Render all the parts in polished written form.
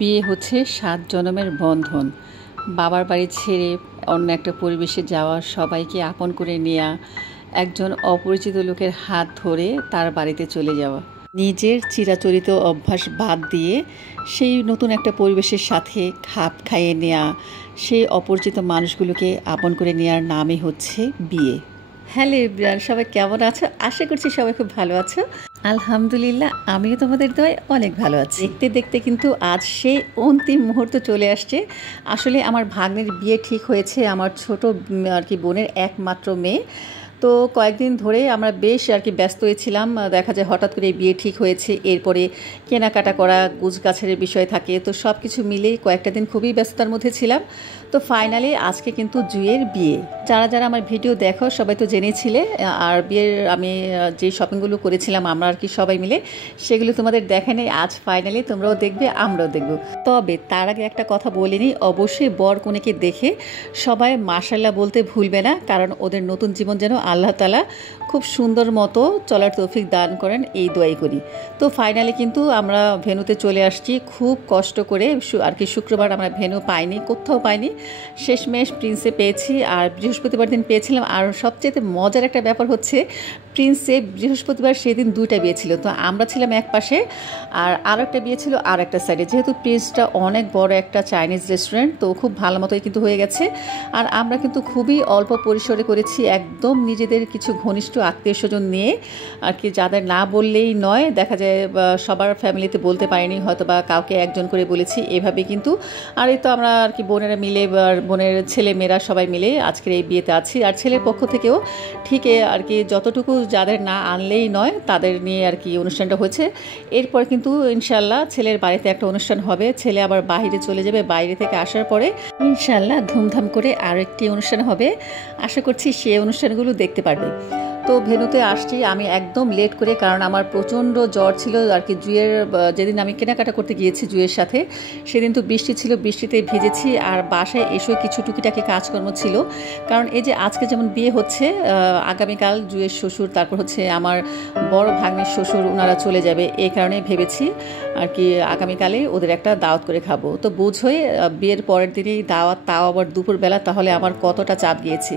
বিয়ে হচ্ছে 7 জন্মের বন্ধন। বাবার বাড়ি ছেড়ে অন্য একটা পরিবেশে যাওয়া, সবাইকে আপন করে নেওয়া, একজন অপরিচিত লোকের হাত ধরে তার বাড়িতে চলে যাওয়া, নিজের চিরাচরিত অভ্যাস বাদ দিয়ে সেই নতুন একটা পরিবেশের সাথে খাপ খাইয়ে নেওয়া, সেই অপরিচিত মানুষগুলোকে আপন করে নেওয়ার নামই হচ্ছে বিয়ে। হ্যালো এভরিওয়ান, সবাই কেমন আছো? আশা করছি সবাই খুব ভালো আছো। আলহামদুলিল্লাহ, আমিও তোমাদের দোয়ায় অনেক ভালো আছি। দেখতে দেখতে কিন্তু আজ সেই অন্তিম মুহূর্ত চলে আসছে। আসলে আমার ভাগ্নের বিয়ে ঠিক হয়েছে, আমার ছোট বোনের একমাত্র মেয়ে। তো কয়েকদিন ধরে আমরা বেশ ব্যস্ত হয়েছিলাম। দেখা যায় হঠাৎ করে বিয়ে ঠিক হয়েছে, এরপরে কেনাকাটা করা, গুছগাছের বিষয় থাকে, তো সব কিছু মিলেই কয়েকটা দিন খুবই ব্যস্ততার মধ্যে ছিলাম। তো ফাইনালি আজকে কিন্তু জুয়ের বিয়ে। যারা যারা আমার ভিডিও দেখো সবাই তো জেনেছিলে, আর বিয়ের আমি যে শপিংগুলো করেছিলাম আমরা সবাই মিলে, সেগুলো তোমাদের দেখে নেই। আজ ফাইনালি তোমরাও দেখবে, আমরাও দেখব। তবে তার আগে একটা কথা বলে নিই, অবশ্যই বর কনেকে দেখে সবাই মাশাআল্লাহ বলতে ভুলবে না, কারণ ওদের নতুন জীবন যেন আল্লাহ তাআলা খুব সুন্দর মতো চলার তৌফিক দান করেন, এই দোয়াই করি। তো ফাইনালি কিন্তু আমরা ভেন্যুতে চলে আসছি খুব কষ্ট করে। শুক্রবার আমরা ভেন্যু পাইনি, কোথাও পাইনি, শেষমেশ প্রিন্সে পেয়েছি, আর বৃহস্পতিবার দিন পেয়েছিলাম। আর সবচেয়ে মজার একটা ব্যাপার হচ্ছে, প্রিন্সে বৃহস্পতিবার সেদিন 2টা বিয়ে ছিল, তো আমরা ছিলাম এক পাশে আর একটা বিয়ে ছিল আর একটা সাইডে। যেহেতু প্রিন্সটা অনেক বড় একটা চাইনিজ রেস্টুরেন্ট, তো খুব ভালো মতোই কিন্তু হয়ে গেছে। আর আমরা কিন্তু খুবই অল্প পরিসরে করেছি, একদম নিজেদের কিছু ঘনিষ্ঠ আত্মীয় স্বজন নিয়ে, যাদের না বললেই নয়, দেখা যায় সবার ফ্যামিলিতে বলতে পারিনি, হয়তো বা কাউকে একজন করে বলেছি, এভাবে কিন্তু। আর এই তো আমরা বোনেরা মিলে, বোনের ছেলে মেয়েরা সবাই মিলে আজকের এই বিয়েতে আছি। আর ছেলের পক্ষ থেকেও ঠিক যতটুকু, যাদের না আনলেই নয় তাদের নিয়ে অনুষ্ঠানটা হয়েছে। এরপর কিন্তু ইনশাল্লাহ ছেলের বাড়িতে একটা অনুষ্ঠান হবে, ছেলে আবার বাইরে চলে যাবে, বাইরে থেকে আসার পরে ইনশাল্লাহ ধুমধাম করে আরেকটি অনুষ্ঠান হবে। আশা করছি সেই অনুষ্ঠানগুলো দেখতে পারবে। তো ভেন্যুতে আসছি আমি একদম লেট করে, কারণ আমার প্রচণ্ড জ্বর ছিল। জুয়ের যেদিন আমি কেনাকাটা করতে গিয়েছি জুয়ের সাথে, সেদিন তো বৃষ্টি ছিল, বৃষ্টিতে ভিজেছি। আর বাসায় এসেও কিছু টুকিটাকি কাজকর্ম ছিল, কারণ এই যে আজকে যেমন বিয়ে হচ্ছে, আগামীকাল জুয়ের শ্বশুর, তারপর হচ্ছে আমার বড় ভাগ্নের শ্বশুর, ওনারা চলে যাবে। এই কারণে ভেবেছি আগামীকালে ওদের একটা দাওয়াত করে খাবো। তো বুঝোই বিয়ের পরের দিনই দাওয়াত, তাও আবার দুপুরবেলা, তাহলে আমার কতটা চাপ গিয়েছি।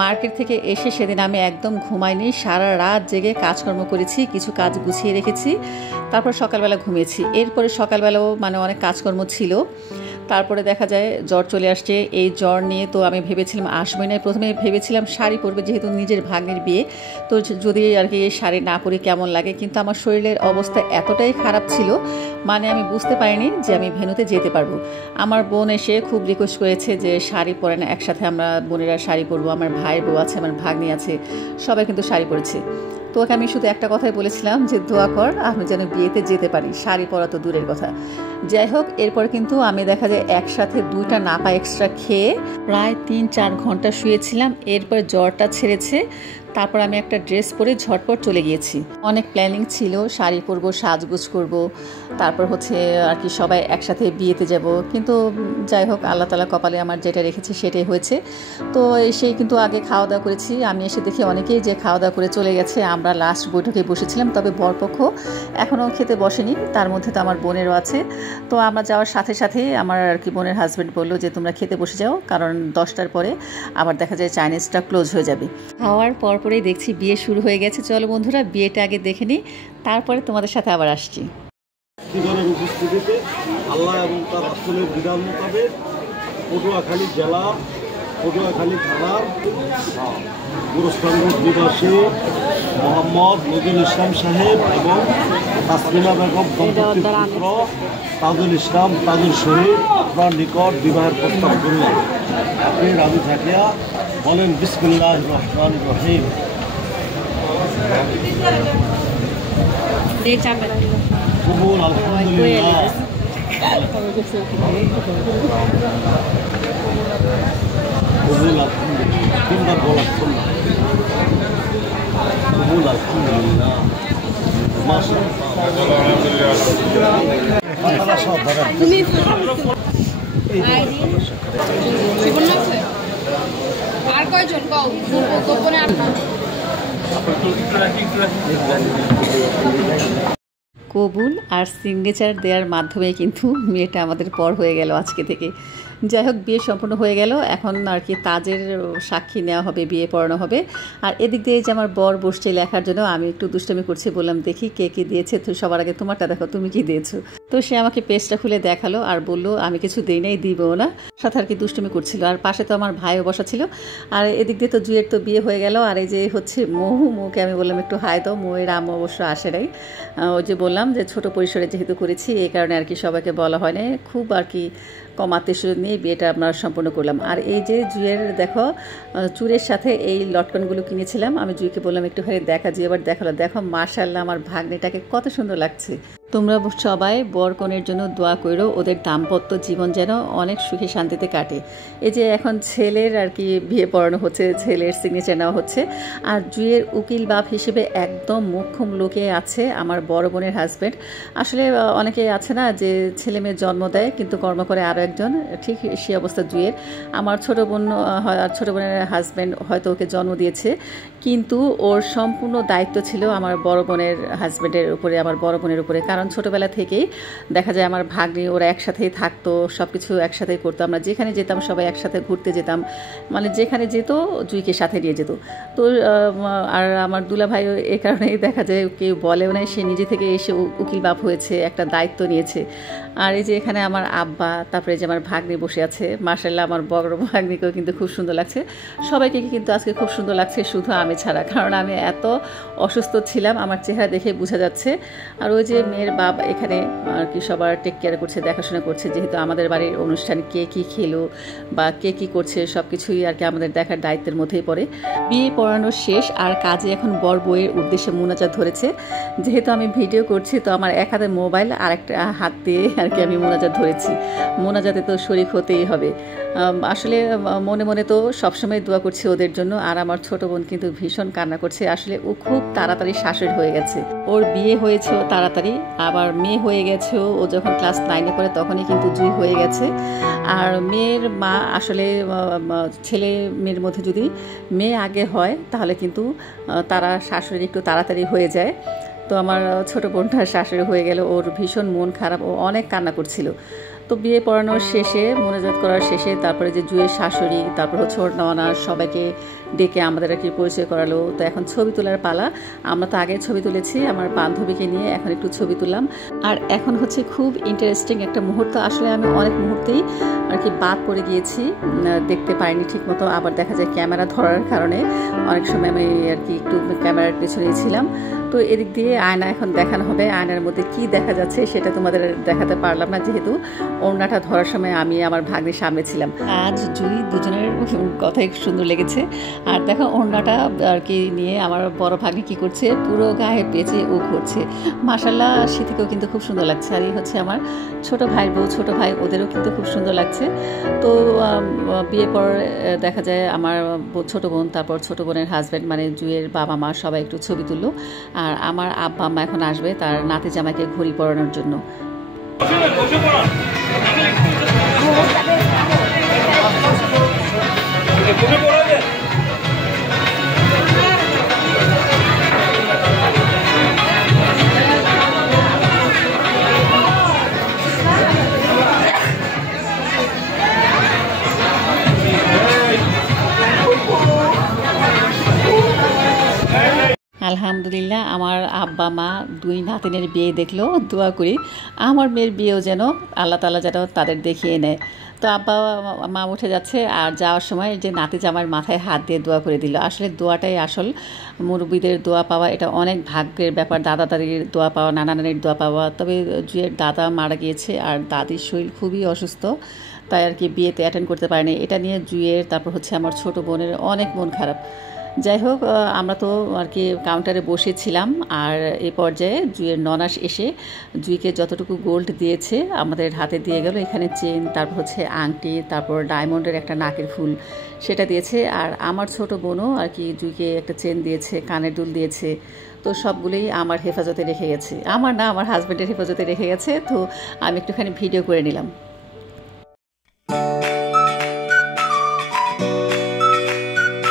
মার্কেট থেকে এসে সেদিন আমি একদম ঘুমাইনি, সারা রাত জেগে কাজকর্ম করেছি, কিছু কাজ গুছিয়ে রেখেছি, তারপর সকালবেলা ঘুমিয়েছি। এরপরে সকালবেলাও অনেক কাজকর্ম ছিল। তারপরে দেখা যায় জ্বর চলে আসছে। এই জ্বর নিয়ে তো আমি ভেবেছিলাম আসবে না, প্রথমে ভেবেছিলাম শাড়ি পরবে, যেহেতু নিজের ভাগ্নের বিয়ে, তো যদি এই শাড়ি না পরে কেমন লাগে। কিন্তু আমার শরীরের অবস্থা এতটাই খারাপ ছিল, আমি বুঝতে পারিনি যে আমি ভেন্যুতে যেতে পারবো। আমার বোন এসে খুব রিকোয়েস্ট করেছে যে শাড়ি পরে না, একসাথে আমরা বোনেরা শাড়ি পরবো, আমার ভাইয়ের বউ আছে, আমার ভাগ্নি আছে, সবাই কিন্তু শাড়ি পরেছে। তো ওকে আমি শুধু একটা কথাই বলেছিলাম যে দোয়া কর আমি যেন বিয়েতে যেতে পারি, শাড়ি পরা তো দূরের কথা। যাই হোক, এরপর কিন্তু আমি দেখা যায় একসাথে 2টা নাপা এক্সট্রা খেয়ে প্রায় 3-4 ঘন্টা শুয়েছিলাম। এরপর জ্বরটা ছেড়েছে, তারপর আমি একটা ড্রেস পরে ঝটপট চলে গিয়েছি। অনেক প্ল্যানিং ছিল, শাড়ি পরবো, সাজগোজ করব, তারপর হচ্ছে সবাই একসাথে বিয়েতে যাব। কিন্তু যাই হোক, আল্লাহ তাআলা কপালে আমার যেটা রেখেছে সেটাই হয়েছে। তো এসেই কিন্তু আগে খাওয়া দাওয়া করেছি। আমি এসে দেখি অনেকেই যে খাওয়া দাওয়া করে চলে গেছে। আমরা লাস্ট বৈঠকে বসেছিলাম, তবে বরপক্ষ এখনও খেতে বসেনি, তার মধ্যে তো আমার বোনেরও আছে। তো আমরা যাওয়ার সাথে সাথেই আমার বোনের হাজব্যান্ড বললো যে তোমরা খেতে বসে যাও, কারণ 10টার পরে আবার দেখা যায় চাইনিজটা ক্লোজ হয়ে যাবে। খাওয়ার পরেই দেখছি বিয়ে শুরু হয়ে গেছে। চলো বন্ধুরা, বিয়েটা আগে দেখে নিই, তারপরে তোমাদের সাথে আবার আসছি। উপস্থিতিতে আল্লাহ এবং তার রাসূলের বিধান মোতাবেক পটুয়াখালী জেলা, পটুয়াখালী থানার গুরুস্থানগঞ্জ নিবাসী মোহাম্মদ নজরুল ইসলাম সাহেব এবং তাসলিমা বেগম দম্পতির পুত্র তাজুল ইসলাম তাজুল শরীফ আপনার নিকট বিবাহের প্রস্তাব করলেন। আপনি রাজি থাকিয়া বলেন বিসমিল্লাহির রহমানির রহিম। কবুল আলহামদুলিল্লাহ। কবুল আলহামদুলিল্লাহ। 3বার বলা শুনলাম। কবুল আলহামদুলিল্লাহ। মাশাআল্লাহ। 20 কয়জন কও গোপনে আটটা কবুল আর সিগনেচার দেওয়ার মাধ্যমে কিন্তু মেয়েটা আমাদের পর হয়ে গেল আজকে থেকে। যাই হোক, বিয়ে সম্পূর্ণ হয়ে গেল। এখন আর কি তাজের সাক্ষী নেওয়া হবে, বিয়ে পড়ানো হবে। আর এদিক দিয়ে যে আমার বর বসছে লেখার জন্য, আমি একটু দুষ্টামি করছি, বললাম দেখি কে কী দিয়েছে, তো সবার আগে তোমারটা দেখো, তুমি কি দিয়েছো। তো সে আমাকে পেজটা খুলে দেখালো আর বললো আমি কিছু দিই নাই, দিবও না, সাথে আর কি দুষ্টুমি করছিল। আর পাশে তো আমার ভাইও বসা ছিল। আর এদিক দিয়ে তো জুয়ের তো বিয়ে হয়ে গেল। আর এই যে হচ্ছে মৌকে আমি বললাম একটু হাই দাও। মৌয়ের আম্মু অবশ্য আসে নাই। ওই যে বললাম যে ছোট পরিসরে যেহেতু করেছি, এই কারণে আর কি সবাইকে বলা হয় না, খুব আর কি কম আত্মীয় নিয়ে বিয়েটা আমরা সম্পূর্ণ করলাম। আর এই যে জুয়ের দেখো চুরের সাথে এই লটকনগুলো কিনেছিলাম, আমি জুইকে বললাম একটু হয়ে দেখা, জুই এবার দেখালো, দেখো মাশাআল্লাহ আমার ভাগ্নেটাকে কত সুন্দর লাগছে। তোমরা সবাই বর কনের জন্য দোয়া করো, ওদের দাম্পত্য জীবন যেন অনেক সুখে শান্তিতে কাটে। এই যে এখন ছেলের আর কি বিয়ে পড়ানো হচ্ছে, ছেলের সিগনেচার নেওয়া হচ্ছে। আর জুয়ের উকিল বাপ হিসেবে একদম মুখ্যম লোকে আছে আমার বড় বোনের হাজব্যান্ড। আসলে অনেকে আছে না যে ছেলে মেয়ে জন্ম দেয় কিন্তু কর্ম করে আরও একজন, ঠিক সেই অবস্থা জুয়ের। আমার ছোটো বোন ছোটো বোনের হাজব্যান্ড হয়তো ওকে জন্ম দিয়েছে, কিন্তু ওর সম্পূর্ণ দায়িত্ব ছিল আমার বড় বোনের হাজব্যান্ডের উপরে, আমার বড় বোনের উপরে। কারণ ছোটোবেলা থেকেই দেখা যায় আমার ভাগ্নি ওরা একসাথেই থাকতো, সব কিছু একসাথেই করতো। আমরা যেখানে যেতাম সবাই একসাথে ঘুরতে যেতাম, মানে যেখানে যেত জুইকে সাথে নিয়ে যেত। তো আর আমার দুলাভাইও এ কারণেই দেখা যায় কেউ বলেও নাই, সে নিজে থেকে এসে উকিল বাপ হয়েছে, একটা দায়িত্ব নিয়েছে। আর এই যে এখানে আমার আব্বা, তারপরে যে আমার ভাগ্নি বসে আছে, মাশাআল্লাহ আমার বড় ভাগ্নিকেও কিন্তু খুব সুন্দর লাগছে। সবাইকে কিন্তু আজকে খুব সুন্দর লাগছে, শুধু আমি ছাড়া, কারণ আমি এত অসুস্থ ছিলাম, আমার চেহারা দেখে বোঝা যাচ্ছে। আর ওই যে মেয়ের বাবা এখানে আর কি সবার টেক কেয়ার করছে, দেখাশোনা করছে, যেহেতু আমাদের বাড়ির অনুষ্ঠান, কে কী খেলো বা কে কী করছে সব কিছুই আর কি আমাদের দেখার দায়িত্বের মধ্যেই পড়ে। বিয়ে পড়ানো শেষ আর কাজে এখন বর বউয়ের উদ্দেশ্যে মোনাজাত ধরেছে। যেহেতু আমি ভিডিও করছি তো আমার এক হাতে মোবাইল আর একটা হাত দিয়ে আর কি আমি মোনাজাত ধরেছি। মোনাজাতে তো শরীক হতেই হবে। আসলে মনে মনে তো সবসময় দোয়া করছি ওদের জন্য। আর আমার ছোট বোন কিন্তু ভীষণ কান্না করছে, আসলে ও খুব তাড়াতাড়ি শাশুড়ি হয়ে গেছে। ওর বিয়ে হয়েছে তাড়াতাড়ি, আবার মেয়ে হয়ে গেছে ও যখন ক্লাস 9-এ পড়ে তখনই কিন্তু জুই হয়ে গেছে। আর মেয়ের মা আসলে ছেলে মেয়ের মধ্যে যদি মেয়ে আগে হয় তাহলে কিন্তু তারা শাশুড়ি একটু তাড়াতাড়ি হয়ে যায়। তো আমার ছোটো বোনটার শাশুড়ি হয়ে গেল, ওর ভীষণ মন খারাপ, ও অনেক কান্না করছিল। তো বিয়ে পড়ানোর শেষে, মোনাজাত করার শেষে তারপরে যে জুয়ের শাশুড়ি, তারপর হচ্ছে ওর ননা, সবাইকে ডেকে আমাদের আর কি পরিচয় করালো। তো এখন ছবি তোলার পালা। আমরা তো আগে ছবি তুলেছি আমার বান্ধবীকে নিয়ে, এখন একটু ছবি তুললাম। আর এখন হচ্ছে খুব ইন্টারেস্টিং একটা মুহূর্ত। আসলে আমি অনেক মুহূর্তেই আর কি বাদ পড়ে গিয়েছি, দেখতে পাইনি ঠিক মতো। আবার দেখা যায় ক্যামেরা ধরার কারণে অনেক সময় আমি আর কি একটু ক্যামেরার পেছনেই ছিলাম। তো এদিক দিয়ে আয়না এখন দেখানো হবে, আয়নার মধ্যে কি দেখা যাচ্ছে সেটা তোমাদের দেখাতে পারলাম না, যেহেতু ওড়নাটা ধরার সময় আমি আমার ভাগ্নের সামনে ছিলাম। আজ জুই দুজনের কথাই সুন্দর লেগেছে। আর দেখো ওড়নাটা আর কি নিয়ে আমার বড় ভাগ্নি কি করছে, পুরো গায়ে পেঁচে ও করছে। মাশাআল্লাহ শীতিকেও কিন্তু খুব সুন্দর লাগছে। আর এই হচ্ছে আমার ছোট ভাইয়ের বউ, ছোট ভাই, ওদেরও কিন্তু খুব সুন্দর লাগছে। তো বিয়ে পর দেখা যায় আমার ছোট বোন, তারপর ছোট বোনের হাজব্যান্ড মানে জুয়ের বাবা মা সবাই একটু ছবি তুললো। আর আমার আব্বা আম্মা এখন আসবে তার নাতি জামাইকে ঘড়ি পরানোর জন্য। আলহামদুলিল্লাহ আমার আব্বা মা দুই নাতিনের বিয়ে দেখলো, দোয়া করি আমার মেয়ের বিয়েও যেন আল্লাহ তাআলা যেন তাদের দেখিয়ে নেয়। তো আব্বা মা উঠে যাচ্ছে, আর যাওয়ার সময় যে নাতি জামার মাথায় হাত দিয়ে দোয়া করে দিল। আসলে দোয়াটাই আসল, মুরব্বীদের দোয়া পাওয়া এটা অনেক ভাগ্যের ব্যাপার, দাদা দাদির দোয়া পাওয়া, নানা নানির দোয়া পাওয়া। তবে জুয়ের দাদা মারা গিয়েছে আর দাদির শরীর খুবই অসুস্থ, তাই আর কি বিয়েতে অ্যাটেন্ড করতে পারেনি। এটা নিয়ে জুয়ের, তারপর হচ্ছে আমার ছোট বোনের অনেক মন খারাপ। যাই হোক, আমরা তো আর কি কাউন্টারে বসেছিলাম। আর এই পর্যায়ে জুয়ের ননাস এসে জুইকে যতটুকু গোল্ড দিয়েছে আমাদের হাতে দিয়ে গেল। এখানে চেন, তারপর হচ্ছে আংটি, তারপর ডায়মন্ডের একটা নাকের ফুল সেটা দিয়েছে। আর আমার ছোট বোনও আর কি জুইকে একটা চেন দিয়েছে, কানের দুল দিয়েছে। তো সবগুলোই আমার হেফাজতে রেখে গেছে, আমার না আমার হাজব্যান্ডের হেফাজতে রেখে গেছে। তো আমি একটুখানি ভিডিও করে নিলাম। আল্লাহ হাফেজ।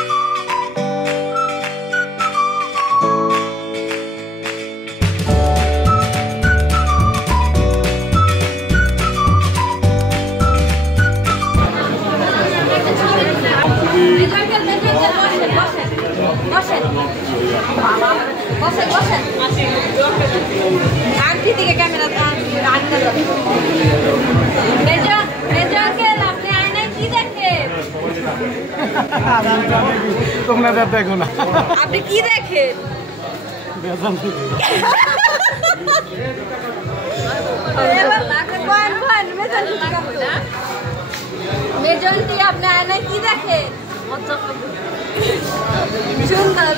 তোমরা দেখো না, আপনি কি দেখেন? মেজন্টি আপনি আয়নায় কি দেখেন? সুন্দর।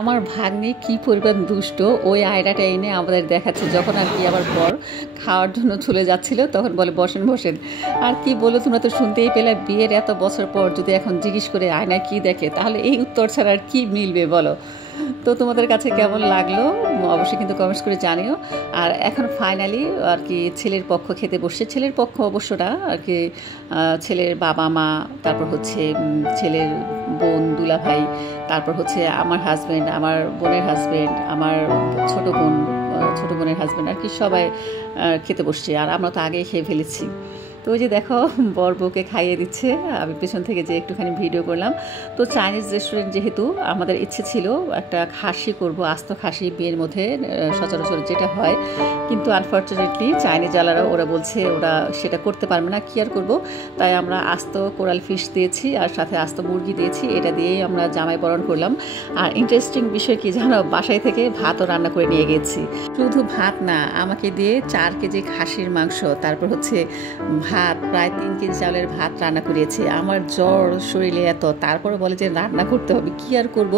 আমার ভাগ্নে কি পরিমাণ দুষ্ট, ওই আয়নাটা এনে আমাদের দেখাচ্ছে। যখন আর কি আমার বর খাওয়ার জন্য চলে যাচ্ছিল তখন বলে বসেন বসেন। আর কি বলো, তোমরা তো শুনতেই পেলে, বিয়ের এত বছর পর যদি এখন জিজ্ঞেস করে আয়নায় কি দেখে, তাহলে এই উত্তর ছাড়া আর কি মিলবে বলো। তো তোমাদের কাছে কেমন লাগলো অবশ্যই কিন্তু কমেন্টস করে জানিও। আর এখন ফাইনালি আর কি ছেলের পক্ষ খেতে বসছে। ছেলের পক্ষ অবশ্য না, আর কি ছেলের বাবা মা, তারপর হচ্ছে ছেলের বোন দুলা ভাই, তারপর হচ্ছে আমার হাজব্যান্ড, আমার বোনের হাজব্যান্ড, আমার ছোট বোনের হাজব্যান্ড, আর কি সবাই খেতে বসছে। আর আমরা তো আগেই খেয়ে ফেলেছি। তো ওই যে দেখো বর বউকে খাইয়ে দিচ্ছে, আমি পেছন থেকে যে একটুখানি ভিডিও করলাম। তো চাইনিজ রেস্টুরেন্ট যেহেতু, আমাদের ইচ্ছে ছিল একটা খাসি করব, আস্ত খাসি বিয়ের মধ্যে সচরাচর যেটা হয়, কিন্তু আনফর্চুনেটলি চাইনিজ আলারা ওরা বলছে ওরা সেটা করতে পারবে না, কি আর করবো। তাই আমরা আস্ত কোরাল ফিশ দিয়েছি আর সাথে আস্ত মুরগি দিয়েছি, এটা দিয়েই আমরা জামাই বরণ করলাম। আর ইন্টারেস্টিং বিষয় কি জানো, বাসায় থেকে ভাতও রান্না করে নিয়ে গেছি। শুধু ভাত না, আমাকে দিয়ে 4 কেজি খাসির মাংস, তারপর হচ্ছে ভাত, প্রায় 3 কেজি চাউলের ভাত রান্না করিয়েছি। আমার জ্বর শরীরে এত, তারপরে বলে যে রান্না করতে হবে, কি আর করব।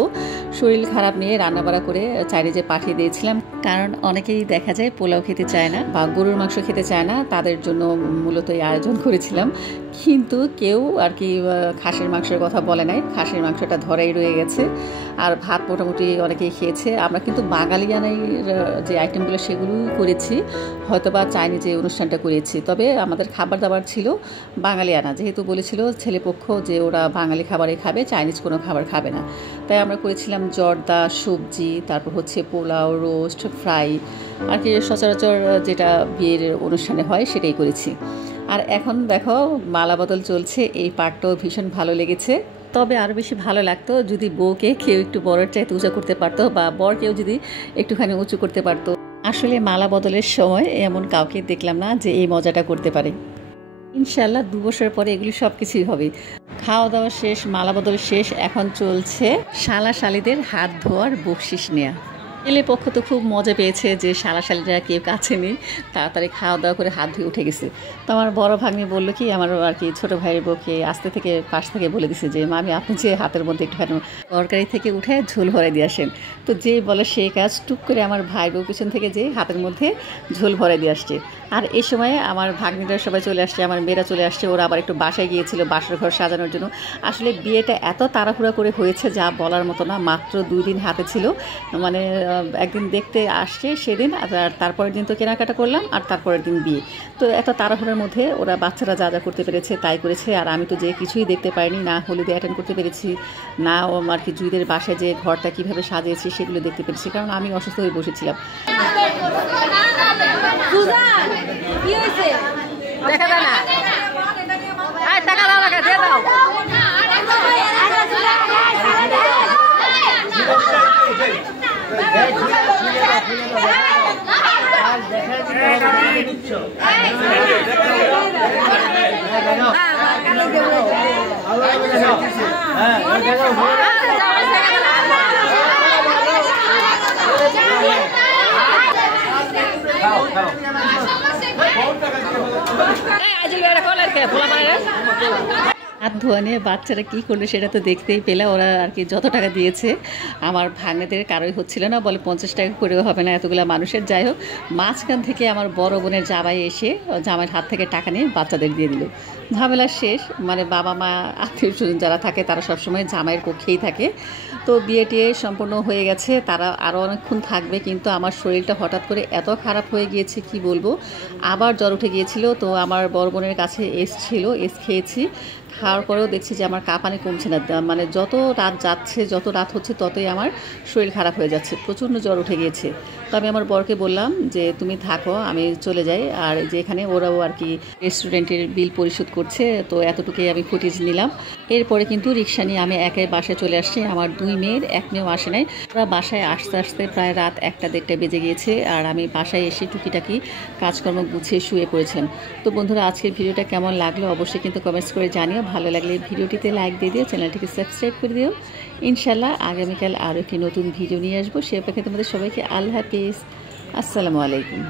শরীর খারাপ নিয়ে রান্নাবাড়া করে চাইনিজে পাঠিয়ে দিয়েছিলাম। কারণ অনেকেই দেখা যায় পোলাও খেতে চায় না বা গরুর মাংস খেতে চায় না, তাদের জন্য মূলত এই আয়োজন করেছিলাম। কিন্তু কেউ আর কি খাসির মাংসের কথা বলে নাই, খাসির মাংসটা ধরাই রয়ে গেছে। আর ভাত মোটামুটি অনেকেই খেয়েছে। আমরা কিন্তু বাঙালিয়ানাই যে আইটেমগুলো সেগুলোই করেছি, হয়তোবা চাইনিজে অনুষ্ঠানটা করেছি। তবে আমাদের খাবার দাবার ছিল বাঙালিয়ানা, যেহেতু বলেছিল ছেলেপক্ষ যে ওরা বাঙালি খাবারই খাবে, চাইনিজ কোনো খাবার খাবে না। তাই আমরা করেছিলাম জর্দা, সবজি, তারপর হচ্ছে পোলাও, রোস্ট, ফ্রাই, আর কি সচরাচর যেটা বিয়ের অনুষ্ঠানে হয় সেটাই করেছি। আর এখন দেখো মালা বদল চলছে, এই পার্টটাও ভীষণ ভালো লেগেছে। তবে আরও বেশি ভালো লাগতো যদি বউকে কেউ একটু বরের চাইতে উঁচু করতে পারতো, বা বর কেউ যদি একটুখানি উঁচু করতে পারতো। আসলে মালা বদলের সময় এমন কাউকে দেখলাম না যে এই মজাটা করতে পারে। ইনশাল্লাহ 2 বছর পরে এগুলি সব কিছুই হবে। খাওয়া দাওয়া শেষ, মালা বদল শেষ, এখন চলছে শালা শালিদের হাত ধোয়ার বকশিস নেয়া। ছেলে পক্ষ তো খুব মজা পেয়েছে যে শালা শালিরা কেউ কাছে নেই, তাড়াতাড়ি খাওয়া দাওয়া করে হাত ধুয়ে উঠে গেছে। তো আমার বড় ভাগ্নি বললো কি, আমার আর কি ছোটো ভাইয়ের বউকে আস্তে থেকে পাশ থেকে বলে দিছে যে মামি আপনি যে হাতের মধ্যে একটুখানি তরকারি থেকে উঠে ঝোল ভরে দিয়ে আসেন। তো যেই বলে সেই কাজ, টুক করে আমার ভাই বউ পিছন থেকে যে হাতের মধ্যে ঝোল ভরে দিয়ে আসছে। আর এই সময় আমার ভাগ্নিরা সবাই চলে আসছে, আমার মেয়েরা চলে আসছে। ওরা আবার একটু বাসায় গিয়েছিল বাসর ঘর সাজানোর জন্য। আসলে বিয়েটা এত তাড়াহুড়া করে হয়েছে যা বলার মতো না। মাত্র 2 দিন হাতে ছিল, মানে একদিন দেখতে আসছে সেদিন, আর তারপরের দিন তো কেনাকাটা করলাম, আর তারপরের দিন বিয়ে। তো এত তাড়াহুড়ার মধ্যে ওরা বাচ্চারা যা যা করতে পেরেছে তাই করেছে। আর আমি তো যে কিছুই দেখতে পাইনি, না হলিডে অ্যাটেন্ড করতে পেরেছি, না ও আর কি জুইদের বাসায় যে ঘরটা কীভাবে সাজিয়েছি সেগুলো দেখতে পেরেছি, কারণ আমি অসুস্থ হয়ে বসেছিলাম। দেখা যায় না, টাকা দাও, টাকা দিয়ে দাও। হাত ধোয়া নিয়ে বাচ্চারা কী করলো সেটা তো দেখতেই পেলে। ওরা আর কি যত টাকা দিয়েছে, আমার ভাগ্নেদের কারোই হচ্ছিল না, বলে 50 টাকা করেও হবে না এতগুলো মানুষের। যাই হোক, মাঝখান থেকে আমার বড় বোনের জামাই এসে জামাইয়ের হাত থেকে টাকা নিয়ে বাচ্চাদের দিয়ে দিল। ঝামেলা শেষ। মানে বাবা মা আত্মীয় স্বজন যারা থাকে তারা সবসময় জামাইয়ের পক্ষেই থাকে। তো বিয়েটি সম্পূর্ণ হয়ে গেছে, তারা আরও অনেকক্ষণ থাকবে, কিন্তু আমার শরীরটা হঠাৎ করে এত খারাপ হয়ে গিয়েছে কি বলবো, আবার জ্বর উঠে গিয়েছিল। তো আমার বড় বোনের কাছে ছিল, খেয়েছি। খাওয়ার পরেও দেখছি যে আমার কাঁপানি কমছে না, মানে যত রাত যাচ্ছে, যত রাত হচ্ছে ততই আমার শরীর খারাপ হয়ে যাচ্ছে, প্রচণ্ড জ্বর উঠে গিয়েছে। তো আমি আমার বরকে বললাম যে তুমি থাকো, আমি চলে যাই। আর যেখানে ওরাও আর কি রেস্টুরেন্টের বিল পরিশোধ করছে, তো এতটুকুই আমি ফুটেজ নিলাম। এরপরে কিন্তু রিক্সা নিয়ে আমি একাই বাসায় চলে আসছি। আমার 2 মেয়ের 1 মেয়েও আসে নাই। ওরা বাসায় আসতে আসতে প্রায় রাত 1টা-1:30 বেজে গিয়েছে। আর আমি বাসায় এসে টুকিটাকি কাজকর্ম গুছিয়ে শুয়ে পড়েছিলাম। তো বন্ধুরা, আজকের ভিডিওটা কেমন লাগলো অবশ্যই কিন্তু কমেন্টস করে জানিও। ভালো লাগলে ভিডিওটিতে লাইক দিয়ে দিও, চ্যানেলটিকে সাবস্ক্রাইব করে দিও। ইনশাল্লাহ আগামীকাল আরও একটি নতুন ভিডিও নিয়ে আসবো। সে অপেক্ষায় তোমাদের সবাইকে আল্লাহ হাফিজ, আসসালামু আলাইকুম।